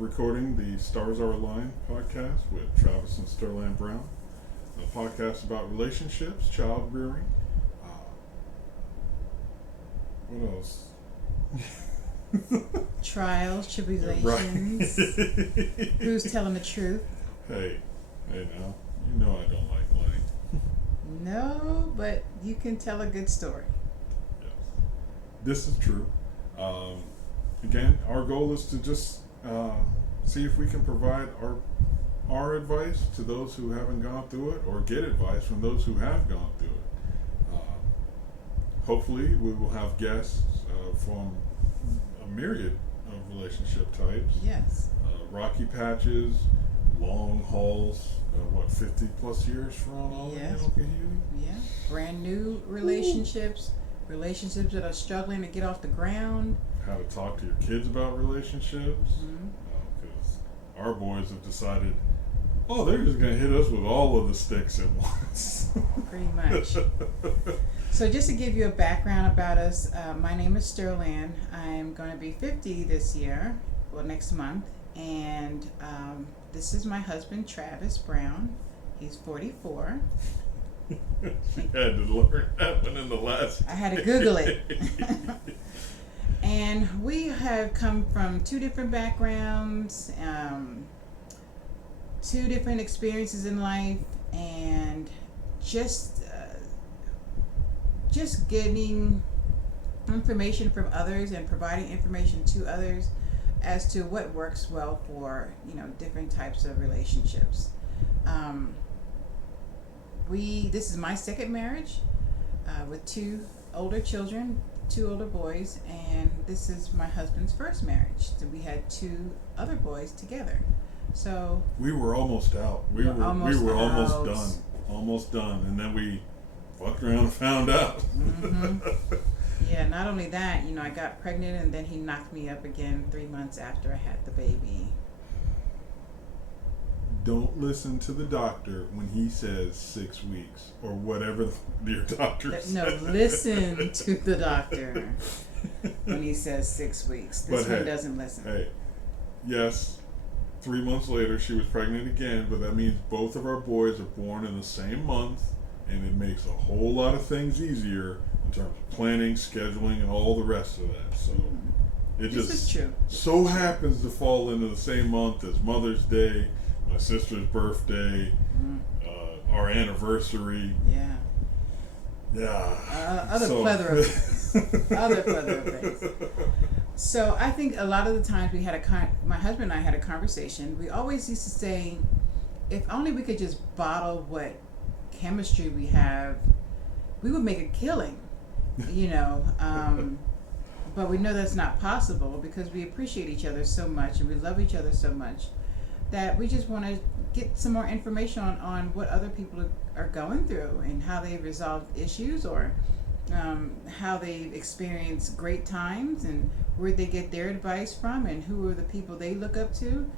recording the Stars Are Aligned podcast with Travis and Sterlann Brown, a podcast about relationships, child rearing. What else? Trials, tribulations. Right. Who's telling the truth? Hey now, you know I don't like lying. No, but you can tell a good story. Yes. This is true. Again, our goal is to just see if we can provide our advice to those who haven't gone through it, or get advice from those who have gone through it. Hopefully, we will have guests from a myriad of relationship types. Yes. Rocky patches, long hauls, 50 plus years from all Yes. of you? Yeah. Brand new relationships, relationships that are struggling to get off the ground. How to talk to your kids about relationships. Mm-hmm. Because our boys have decided, they're just going to hit us with all of the sticks at once. Pretty much. So just to give you a background about us, my name is Sterlann. I'm going to be 50 this year, next month. And this is my husband, Travis Brown. He's 44. She had to learn that one in the last. I had to Google it. And we have come from two different backgrounds, two different experiences in life, and just getting information from others and providing information to others as to what works well for different types of relationships. This is my second marriage with two older children, two older boys, and this is my husband's first marriage. So we had two other boys together. So we were almost out. We were almost done, and then we fucked around and found out. Mm-hmm. Yeah, not only that, I got pregnant and then he knocked me up again 3 months after I had the baby. Don't listen to the doctor when he says 6 weeks or whatever your doctor says. No, listen to the doctor when he says 6 weeks. This one doesn't listen. Hey, yes, 3 months later she was pregnant again, but that means both of our boys are born in the same month, and it makes a whole lot of things easier in terms of planning, scheduling, and all the rest of that. So it this just is true. So happens to fall into the same month as Mother's Day, my sister's birthday, our anniversary. Yeah. Other plethora of things. Other plethora of things. So I think a lot of the times my husband and I had a conversation. We always used to say, if only we could just bottle what chemistry we have, we would make a killing. But we know that's not possible because we appreciate each other so much and we love each other so much that we just want to get some more information on what other people are going through and how they've resolved issues, or how they've experienced great times and where they get their advice from and who are the people they look up to,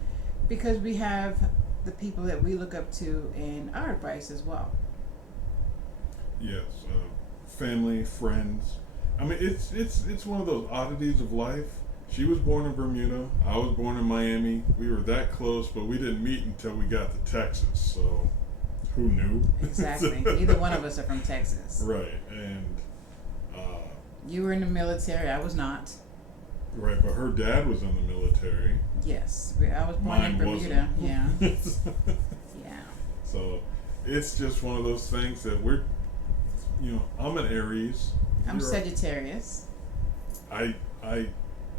because we have the people that we look up to in our advice as well. Yes, family, friends. I mean, it's one of those oddities of life. She was born in Bermuda. I was born in Miami. We were that close, but we didn't meet until we got to Texas. So, who knew? Exactly. Neither one of us are from Texas. Right, and you were in the military. I was not. Right, but her dad was in the military. Yes, I was born in Bermuda. Yeah. Yeah. So, it's just one of those things that I'm an Aries. I'm Sagittarius.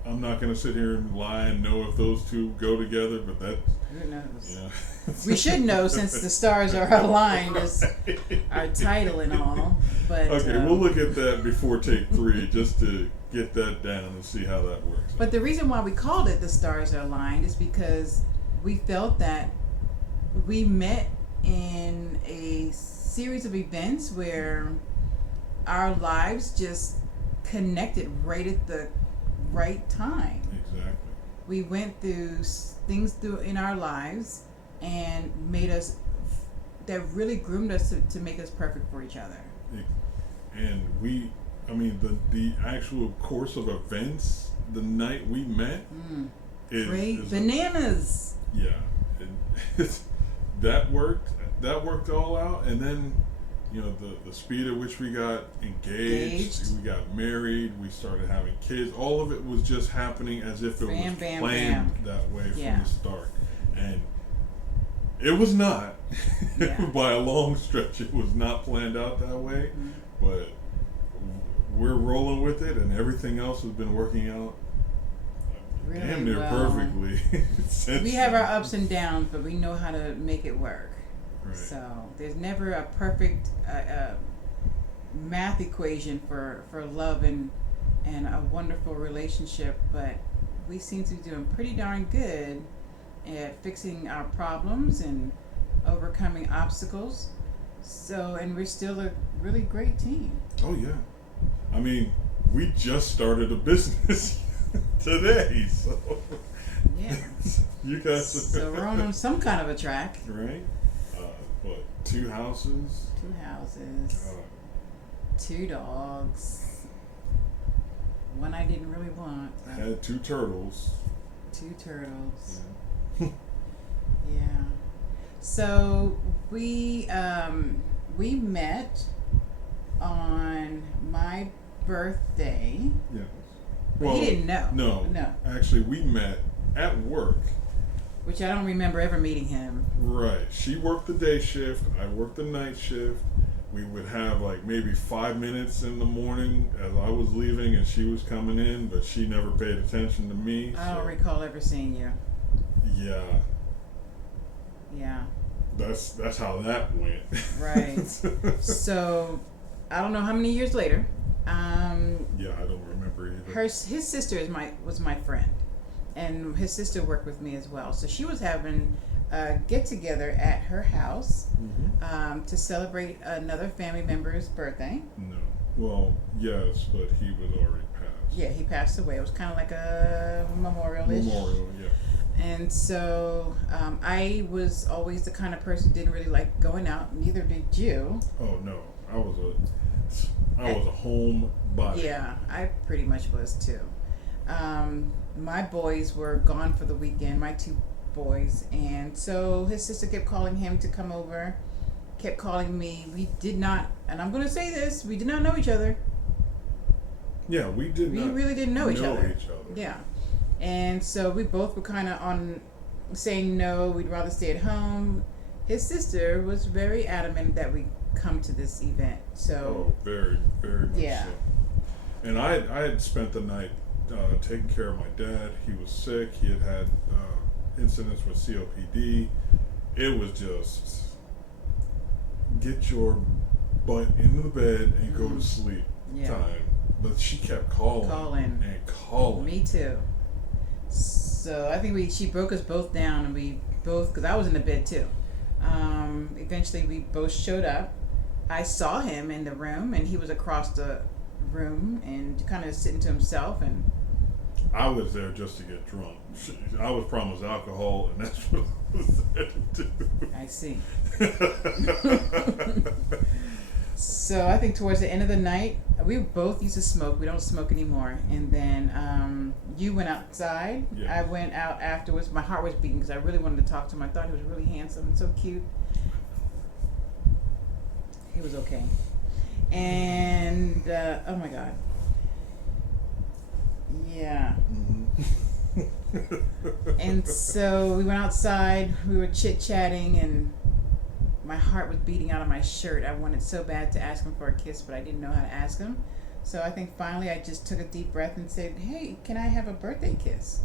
I'm not going to sit here and lie and know if those two go together, but that... Who knows? Yeah. We should know since the stars are aligned as our title and all. But okay, we'll look at that before take 3 just to get that down and see how that works. But the reason why we called it The Stars Are Aligned is because we felt that we met in a series of events where our lives just connected right at the right time. Exactly. We went through things in our lives and made us, that really groomed us to make us perfect for each other. And the actual course of events the night we met Great bananas. Yeah, it, that worked. That worked all out, and then the speed at which we got engaged, we got married, we started having kids. All of it was just happening as if it was planned that way from the start, and it was not. By a long stretch, it was not planned out that way, but we're rolling with it, and everything else has been working out really damn near perfectly. We have our ups and downs, but we know how to make it work. Right. So there's never a perfect math equation for love and a wonderful relationship, but we seem to be doing pretty darn good at fixing our problems and overcoming obstacles. So, and we're still a really great team. Oh yeah, I mean, we just started a business today, so yeah, you guys. So we're on some kind of a track, right? What? 2 houses. 2 houses. 2 dogs. One I didn't really want. I had 2 turtles. 2 turtles. Yeah. Yeah. So we met on my birthday. Yes. Well, he didn't know. No. Actually, we met at work. Which I don't remember ever meeting him. Right. She worked the day shift. I worked the night shift. We would have like maybe 5 minutes in the morning as I was leaving and she was coming in, but she never paid attention to me. I don't recall ever seeing you. Yeah. Yeah. That's how that went. Right. So, I don't know how many years later. Yeah, I don't remember either. His sister was my friend, and his sister worked with me as well. So she was having a get together at her house to celebrate another family member's birthday. No. Well, yes, but he was already passed. Yeah, he passed away. It was kind of like a memorial-ish. Memorial, yeah. And so I was always the kind of person who didn't really like going out. Neither did you. Oh no, I was a home body. Yeah, I pretty much was too. My boys were gone for the weekend. My 2 boys, and so his sister kept calling him to come over. Kept calling me. We did not, and I'm going to say this: we did not know each other. Yeah, we did. We really didn't know each other. Yeah. And so we both were kind of on saying no, we'd rather stay at home. His sister was very adamant that we come to this event. So very, very much so. And I had spent the night taking care of my dad. He was sick. He had incidents with COPD. It was just get your butt into the bed and go to sleep time. But she kept calling. Me too. So I think she broke us both down, and we both, because I was in the bed too. Eventually we both showed up. I saw him in the room, and he was across the room and kind of sitting to himself. And I was there just to get drunk. I was promised alcohol, and that's what I was there to do. I see. So I think towards the end of the night, we both used to smoke. We don't smoke anymore. And then you went outside. Yeah. I went out afterwards. My heart was beating because I really wanted to talk to him. I thought he was really handsome and so cute. He was okay. And, oh my God. Yeah. And so we went outside. We were chit-chatting, and my heart was beating out of my shirt. I wanted so bad to ask him for a kiss, but I didn't know how to ask him. So I think finally I just took a deep breath and said, "Hey, can I have a birthday kiss?"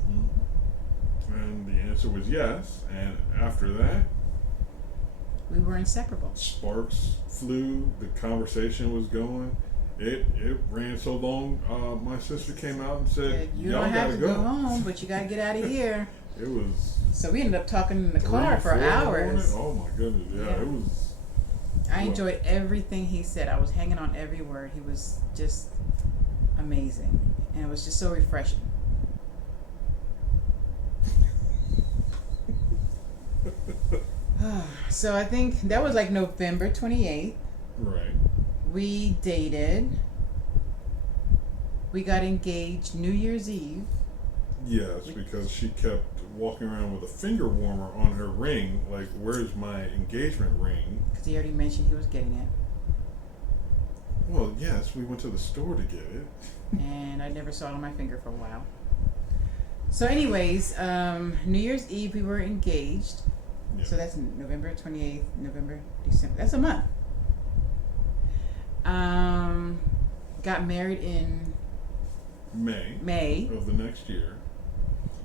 And the answer was yes. And after that, we were inseparable. Sparks flew. The conversation was going. It ran so long. My sister came out and said, "You Y'all don't have gotta to go home, but you got to get out of here." It was. So we ended up talking in the car for hours. Oh my goodness! Yeah, it was. I enjoyed everything he said. I was hanging on every word. He was just amazing, and it was just so refreshing. So I think that was like November 28th. Right. We dated. We got engaged New Year's Eve. Yes, because she kept walking around with a finger warmer on her ring. Like, where's my engagement ring? Because he already mentioned he was getting it. Well, yes, we went to the store to get it. And I never saw it on my finger for a while. So anyways, New Year's Eve we were engaged. Yeah. So that's November 28th, November, December. That's a month. Got married in May of the next year.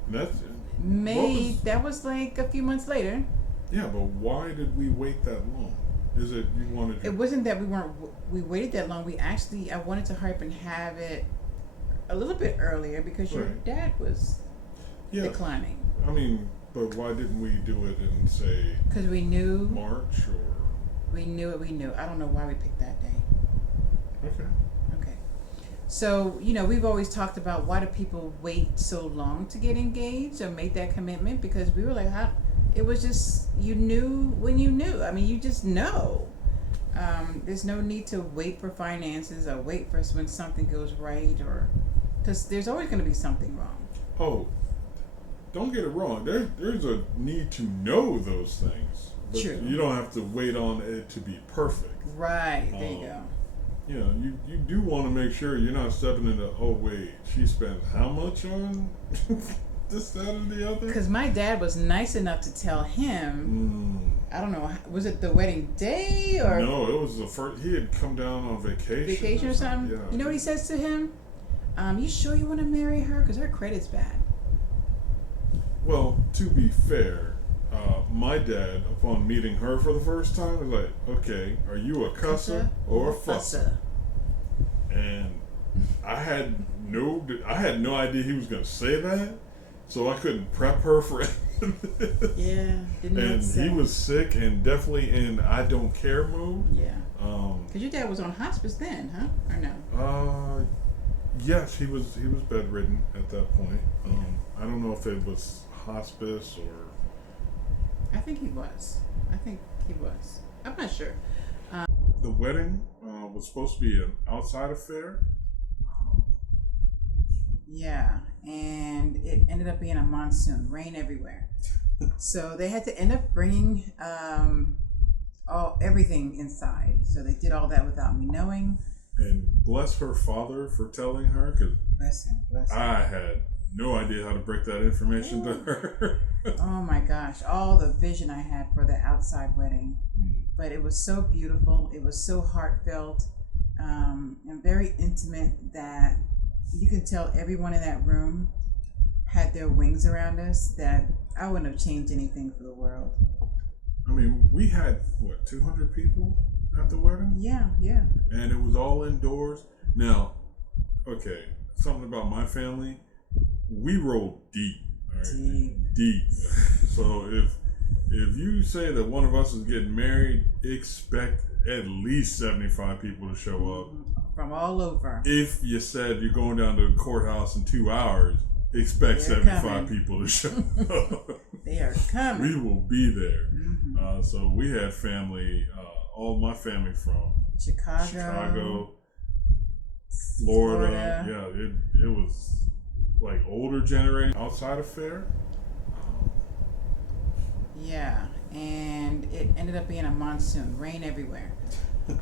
And that's May. That was like a few months later. Yeah, but why did we wait that long? Is it you wanted? It wasn't that we waited that long. I wanted to hurry up and have it a little bit earlier because your Right. dad was declining. I mean, but why didn't we do it in, say, Because we knew. March or? We knew it. I don't know why we picked that day. Okay. Okay. So, we've always talked about why do people wait so long to get engaged or make that commitment, because we were like, how? It was just, you knew when you knew. I mean, you just know. There's no need to wait for finances or wait for when something goes right, or because there's always going to be something wrong. Oh, don't get it wrong. There's a need to know those things. But True. You don't have to wait on it to be perfect. Right. There you go. You do want to make sure you're not stepping into, oh, wait, she spent how much on this, that, and the other? Because my dad was nice enough to tell him, I don't know, was it the wedding day or? No, it was the first, he had come down on vacation. Vacation or something? Yeah. You know what he says to him? You sure you want to marry her? Because her credit's bad. Well, to be fair, my dad, upon meeting her for the first time, was like, okay, are you a cusser or a fusser? And I had no idea he was going to say that, so I couldn't prep her for it. Yeah, didn't know. And he was sick and definitely in I don't care mode. Yeah. Because your dad was on hospice then, huh? Or no? Yes, he was bedridden at that point. I don't know if it was hospice or. I think he was. I'm not sure. The wedding was supposed to be an outside affair. Yeah, and it ended up being a monsoon, rain everywhere. So they had to end up bringing everything inside. So they did all that without me knowing. And bless her father for telling her, because Bless him. I had no idea how to break that information to her. Oh my gosh, all the vision I had for the outside wedding. But it was so beautiful. It was so heartfelt and very intimate that you can tell everyone in that room had their wings around us, that I wouldn't have changed anything for the world. I mean, we had, 200 people at the wedding? Yeah. And it was all indoors. Now, okay, something about my family, we roll deep. All right? Deep. So if you say that one of us is getting married, expect at least 75 people to show up. From all over. If you said you're going down to the courthouse in 2 hours, expect They're 75 coming. people to show up. They are coming. We will be there. Mm-hmm. So we had family, all my family from Chicago, Florida. Yeah, it was like older generation outside affair. Yeah, and it ended up being a monsoon, rain everywhere.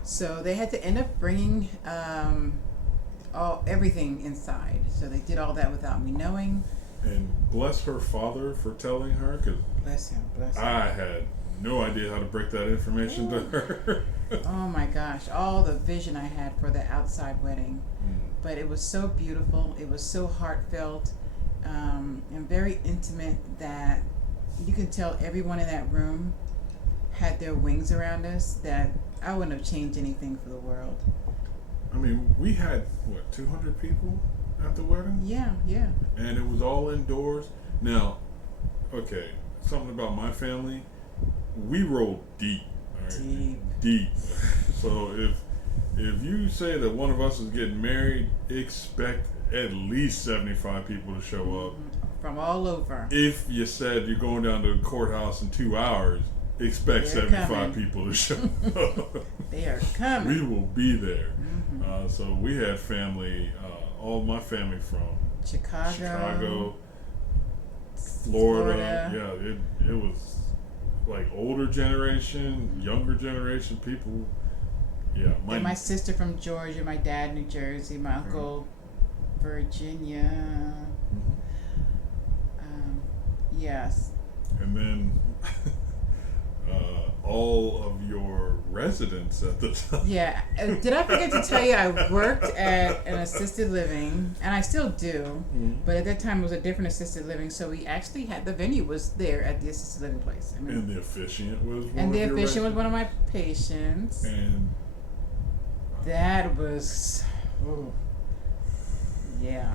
So they had to end up bringing everything inside. So they did all that without me knowing. And bless her father for telling her, because Bless him. I had no idea how to break that information to her. Oh my gosh, all the vision I had for the outside wedding. But it was so beautiful. It was so heartfelt and very intimate that you can tell everyone in that room had their wings around us, that I wouldn't have changed anything for the world. I mean, we had 200 people at the wedding? Yeah. And it was all indoors. Now, okay, something about my family, we roll deep. All right? Deep. So if you say that one of us is getting married, expect at least 75 people to show up. From all over. If you said you're going down to the courthouse in 2 hours, expect They're 75 coming. people to show up. They are coming. We will be there. Mm-hmm. So we had family, all my family from Chicago, Florida. Yeah, it was like older generation, younger generation people. Yeah, And my sister from Georgia, my dad New Jersey, my uncle Virginia. Yes. And then all of your residents at the time. Yeah. Did I forget to tell you I worked at an assisted living, and I still do, but at that time it was a different assisted living, so we actually had, the venue was there at the assisted living place. I mean, And the officiant was one and of the your officiant was residents? one of my patients. And That was, yeah.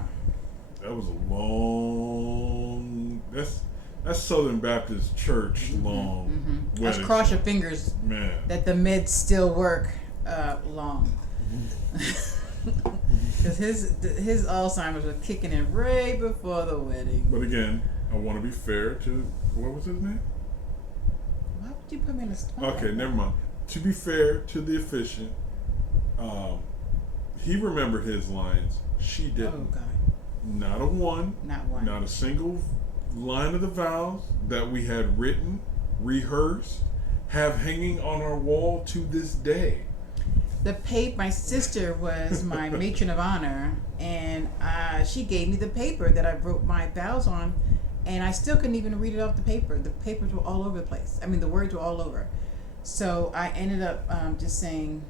that was a long. That's Southern Baptist Church long. Let's wedding. cross your fingers Man. that the meds still work long. Because his Alzheimer's was kicking in right before the wedding. But again, I want to be fair to, what was his name? Why would you put me in a spot? Okay, never mind. To be fair to the officiant, he remembered his lines. She didn't. Oh God. Not a one. Not one. Not a single line of the vows that we had written, rehearsed, have hanging on our wall to this day. My sister was my matron of honor, and she gave me the paper that I wrote my vows on, and I still couldn't even read it off the paper. The papers were all over the place. I mean, the words were all over. So I ended up just saying,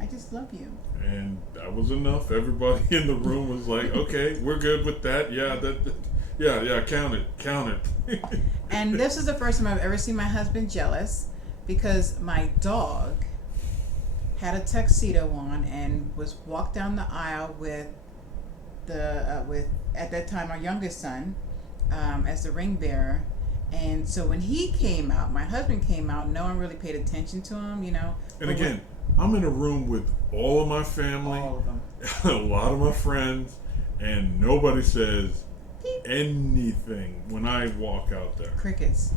I just love you. And that was enough. Everybody in the room was like, okay, we're good with that. Yeah, count it. And this is the first time I've ever seen my husband jealous, because my dog had a tuxedo on and was walked down the aisle with at that time our youngest son as the ring bearer. And so when he came out, my husband came out, no one really paid attention to him, you know. And again, I'm in a room with all of my family, all of them. a lot of my friends, and nobody says anything when I walk out there. Crickets.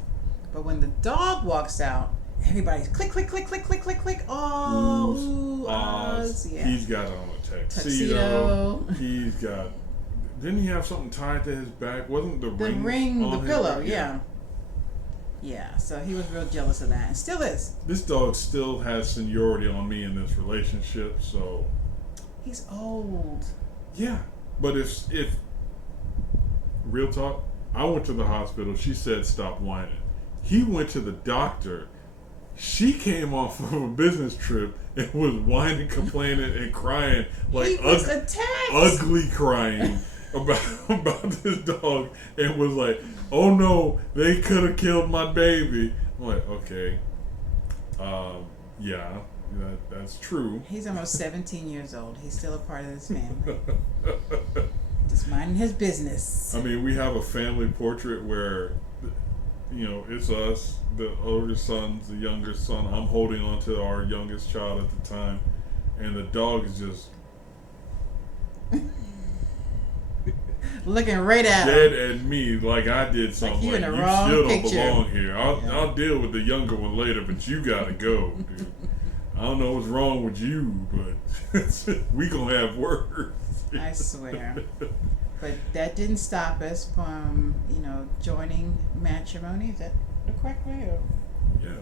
But when the dog walks out, everybody's click, click, click, click, click, click, click. Oh, ooh, ahs. Yeah. He's got on a tuxedo. He's got. Didn't he have something tied to his back? Wasn't the ring on the his pillow? back? Yeah. Yeah. So he was real jealous of that, and still is. This dog still has seniority on me in this relationship, so. He's old. Yeah, but if real talk, I went to the hospital. She said stop whining. He went to the doctor. She came off of a business trip and was whining, complaining, and crying like He was attacked. ugly crying about this dog, and was like, "Oh no, they could have killed my baby." I'm like, okay, yeah, that's true. He's almost 17 years old. He's still a part of this family. Just minding his business. I mean, we have a family portrait where, you know, it's us, the older sons, the younger son. I'm holding on to our youngest child at the time, and the dog is just looking right at dead him. at me like I did something. Like you in the you wrong still picture. don't belong here. I'll deal with the younger one later, but you gotta go, dude. I don't know what's wrong with you, but we gonna have words. I swear. But that didn't stop us from, you know, joining matrimony. Is that the correct way? Or? Yeah,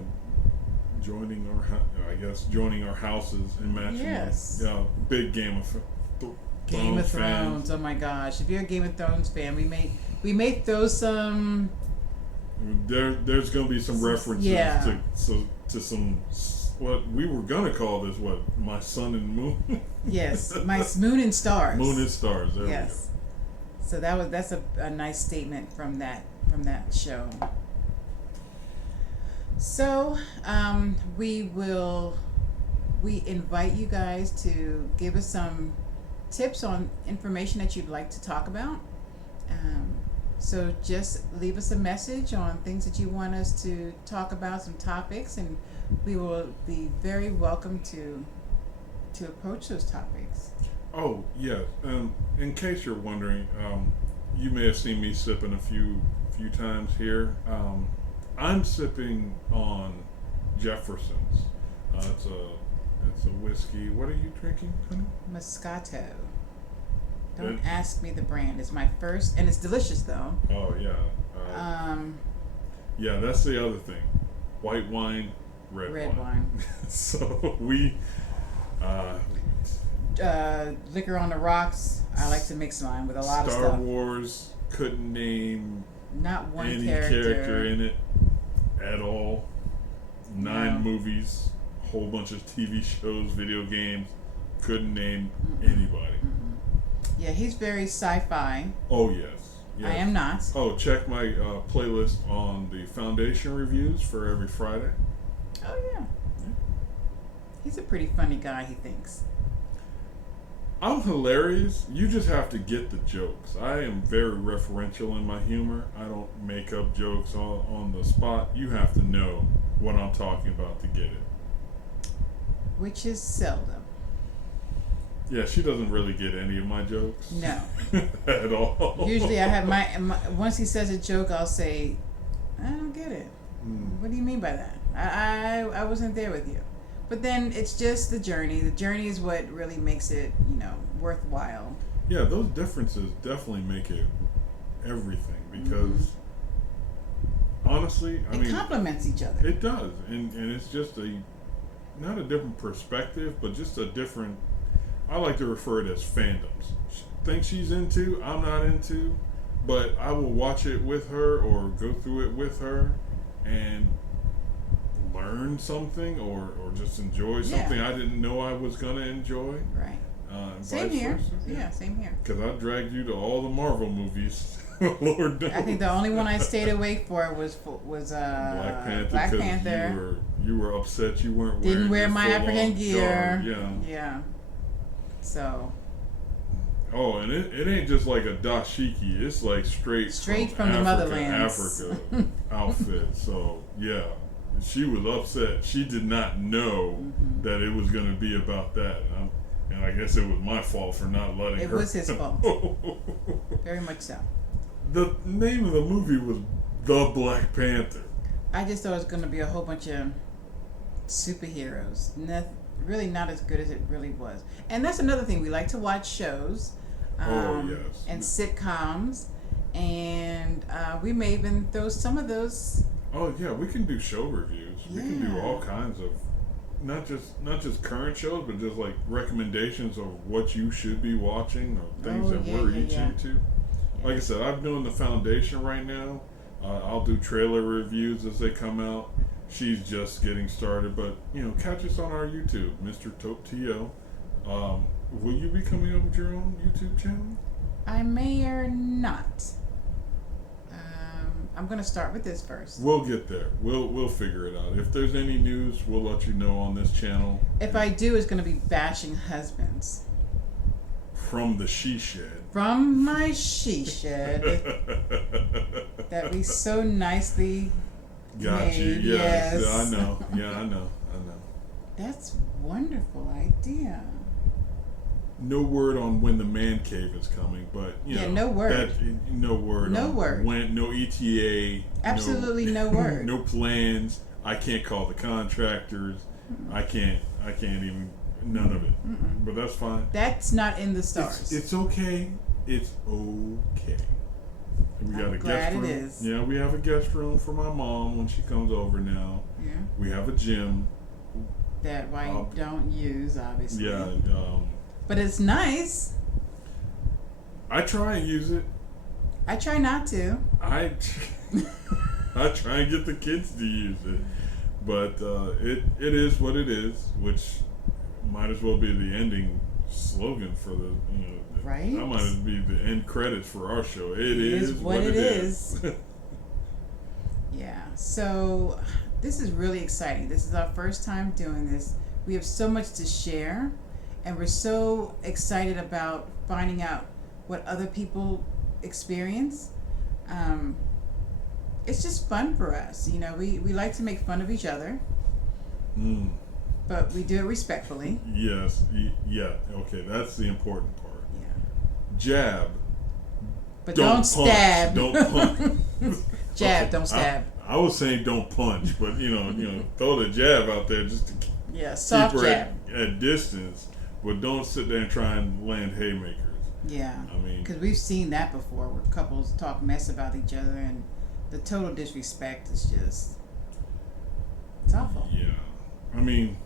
joining our houses in matrimony. Yes. Yeah, big Game of Thrones. fans. Oh my gosh! If you're a Game of Thrones fan, we may throw some. There's gonna be some references to some what we were gonna call this my sun and moon. Yes, my Moon and Stars. Moon and Stars. There yes. So that's a nice statement from that show. So we invite you guys to give us some tips on information that you'd like to talk about. So just leave us a message on things that you want us to talk about, some topics, and we will be very welcome to approach those topics. Oh yeah. In case you're wondering, you may have seen me sipping a few times here. I'm sipping on Jefferson's. It's a whiskey. What are you drinking, honey? Moscato. Don't ask me the brand. It's my first, and it's delicious though. Oh yeah. Yeah, that's the other thing. White wine, red wine. So we. Liquor on the rocks. I like to mix mine with a lot of Star stuff. Wars, couldn't name Not one any character in it at all. 9 No. movies, whole bunch of TV shows, video games. Couldn't name Mm-mm. anybody. Yeah, he's very sci-fi. Oh yes. I am not. Oh, check my playlist on the Foundation reviews for every Friday. Oh yeah. He's a pretty funny guy, he thinks. I'm hilarious. You just have to get the jokes. I am very referential in my humor. I don't make up jokes on the spot. You have to know what I'm talking about to get it. Which is seldom. Yeah, she doesn't really get any of my jokes. No. At all. Usually I have my once he says a joke, I'll say, I don't get it. What do you mean by that? I wasn't there with you. But then it's just the journey. The journey is what really makes it, worthwhile. Yeah, those differences definitely make it everything because honestly, It complements each other. It does. And it's just not a different perspective, but just a different, I like to refer it as fandoms. Things she's into, I'm not into, but I will watch it with her or go through it with her and learn something or just enjoy something I didn't know I was going to enjoy. Right. Same vice here. versa. Yeah, same here. Because I dragged you to all the Marvel movies. Lord knows. I think the only one I stayed awake for was Black Panther. Black Panther. You were upset you weren't Didn't wear your my full-on African gear. garb. Yeah. So. Oh, and it ain't just like a dashiki. It's like straight from the motherland. Africa outfit. So yeah, she was upset. She did not know that it was going to be about that. And I guess it was my fault for not letting her. It was his fault. Very much so. The name of the movie was The Black Panther. I just thought it was going to be a whole bunch of superheroes. Really not as good as it really was. And that's another thing. We like to watch shows. Yes. And sitcoms. And we may even throw some of those. Oh yeah, we can do show reviews. We can do Yeah. all kinds of not just current shows, but just like recommendations of what you should be watching or things that we're each into. Like I said, I'm doing the Foundation right now. I'll do trailer reviews as they come out. She's just getting started, but catch us on our YouTube, Mr. Tope T.O. Will you be coming up with your own YouTube channel? I may or not. I'm going to start with this first. We'll get there. We'll figure it out. If there's any news, we'll let you know on this channel. If I do, it's going to be bashing husbands. From the she shed. From my she shed. That we so nicely Got you. made. Yes. Yes. I know. Yeah, I know. That's a wonderful idea. No word on when the man cave is coming, but no word. No word. No on word. When no ETA. Absolutely no word. No plans. I can't call the contractors. I can't even. None of it. But that's fine. That's not in the stars. It's okay. It's okay. We got I'm a glad guest room. it is. Yeah, we have a guest room for my mom when she comes over now. Yeah. We have a gym. That I don't use, obviously. Yeah. But it's nice. I try and use it. I try not to. I try and get the kids to use it, but it is what it is, which might as well be the ending slogan for the Right. That might as be the end credits for our show. It is what it is. Yeah. So this is really exciting. This is our first time doing this. We have so much to share, and we're so excited about finding out what other people experience. It's just fun for us. We like to make fun of each other, but we do it respectfully. Yes. Yeah. Okay. That's the important part. Yeah. Jab. But Don't don't punch. stab. Don't punch. Jab, Okay, don't stab. I was saying don't punch, but throw the jab out there just to Yeah, soft keep her jab. at distance, but don't sit there and try and land haymakers. Yeah. I mean, Because we've seen that before, where couples talk mess about each other, and The total disrespect is just, it's awful. Yeah. I mean,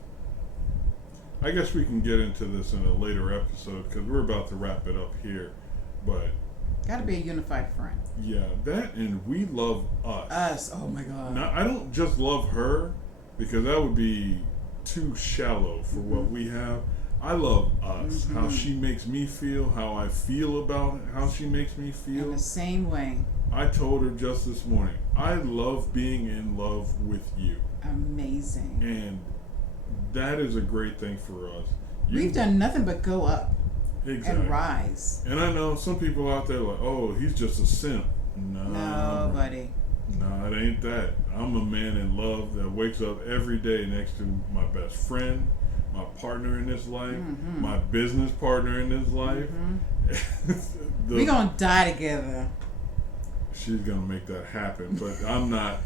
I guess we can get into this in a later episode because we're about to wrap it up here. But Got to be a unified front. yeah, that and we love us. Us. Oh my God. Now, I don't just love her because that would be too shallow for what we have. I love us. How she makes me feel, how I feel about it, how she makes me feel. In the same way. I told her just this morning, I love being in love with you. Amazing. And that is a great thing for us. We've done nothing but go up exactly. and rise. And I know some people out there like, oh, he's just a simp. No, buddy. No, it ain't that. I'm a man in love that wakes up every day next to my best friend, my partner in this life, my business partner in this life. We're going to die together. She's going to make that happen, but I'm not.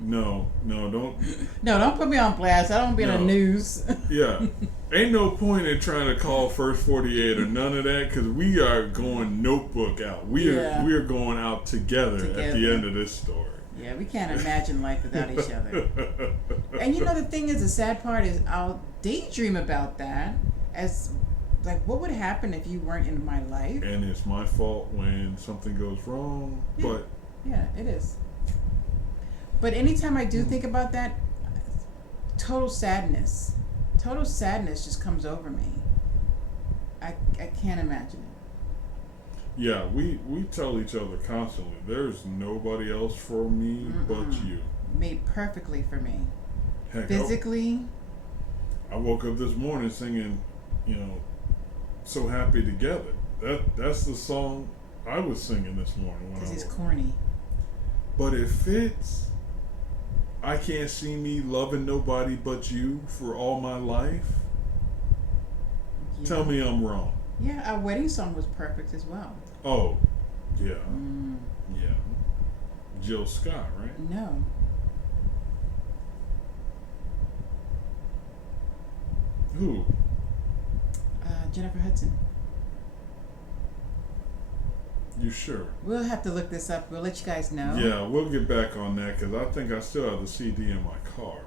No, don't. No, don't put me on blast. I don't want to be in the news. Yeah. Ain't no point in trying to call First 48 or none of that because we are going notebook out. We are going out together at the end of this story. Yeah, we can't imagine life without each other. And you know, the thing is, the sad part is I'll daydream about that as like, what would happen if you weren't in my life? And it's my fault when something goes wrong, but... Yeah, it is. But anytime I do think about that, total sadness just comes over me. I can't imagine it. Yeah, we tell each other constantly, there's nobody else for me but you. Made perfectly for me. Heck, physically. I woke up this morning singing, So Happy Together. That's the song I was singing this morning. Because it's corny. But it fits. I can't see me loving nobody but you for all my life. Yeah. Tell me I'm wrong. Yeah, our wedding song was perfect as well. Oh, yeah. Yeah. Jill Scott, right? No. Who? Jennifer Hudson. You sure? We'll have to look this up. We'll let you guys know. Yeah, we'll get back on that because I think I still have the CD in my car.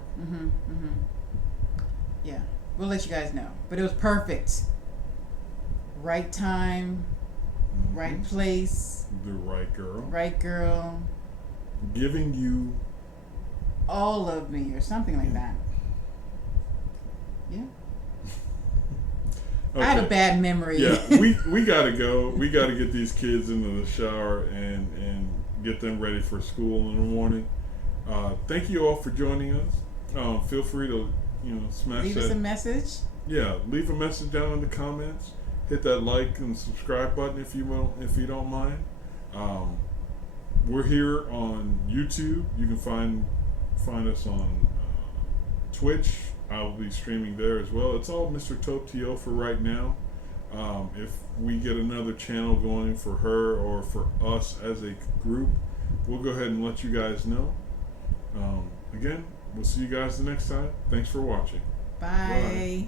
Yeah, we'll let you guys know. But it was perfect. Right time, right place. The right girl. Right girl. Giving you all of me or something like that. Yeah. Okay. I have a bad memory. Yeah, we gotta go. We gotta get these kids into the shower and get them ready for school in the morning. Thank you all for joining us. Feel free to smash leave us a message. Yeah, leave a message down in the comments. Hit that like and subscribe button if you don't mind. We're here on YouTube. You can find us on Twitch. I'll be streaming there as well. It's all Mr. Topto for right now. If we get another channel going for her or for us as a group, we'll go ahead and let you guys know. Again, we'll see you guys the next time. Thanks for watching. Bye. Bye.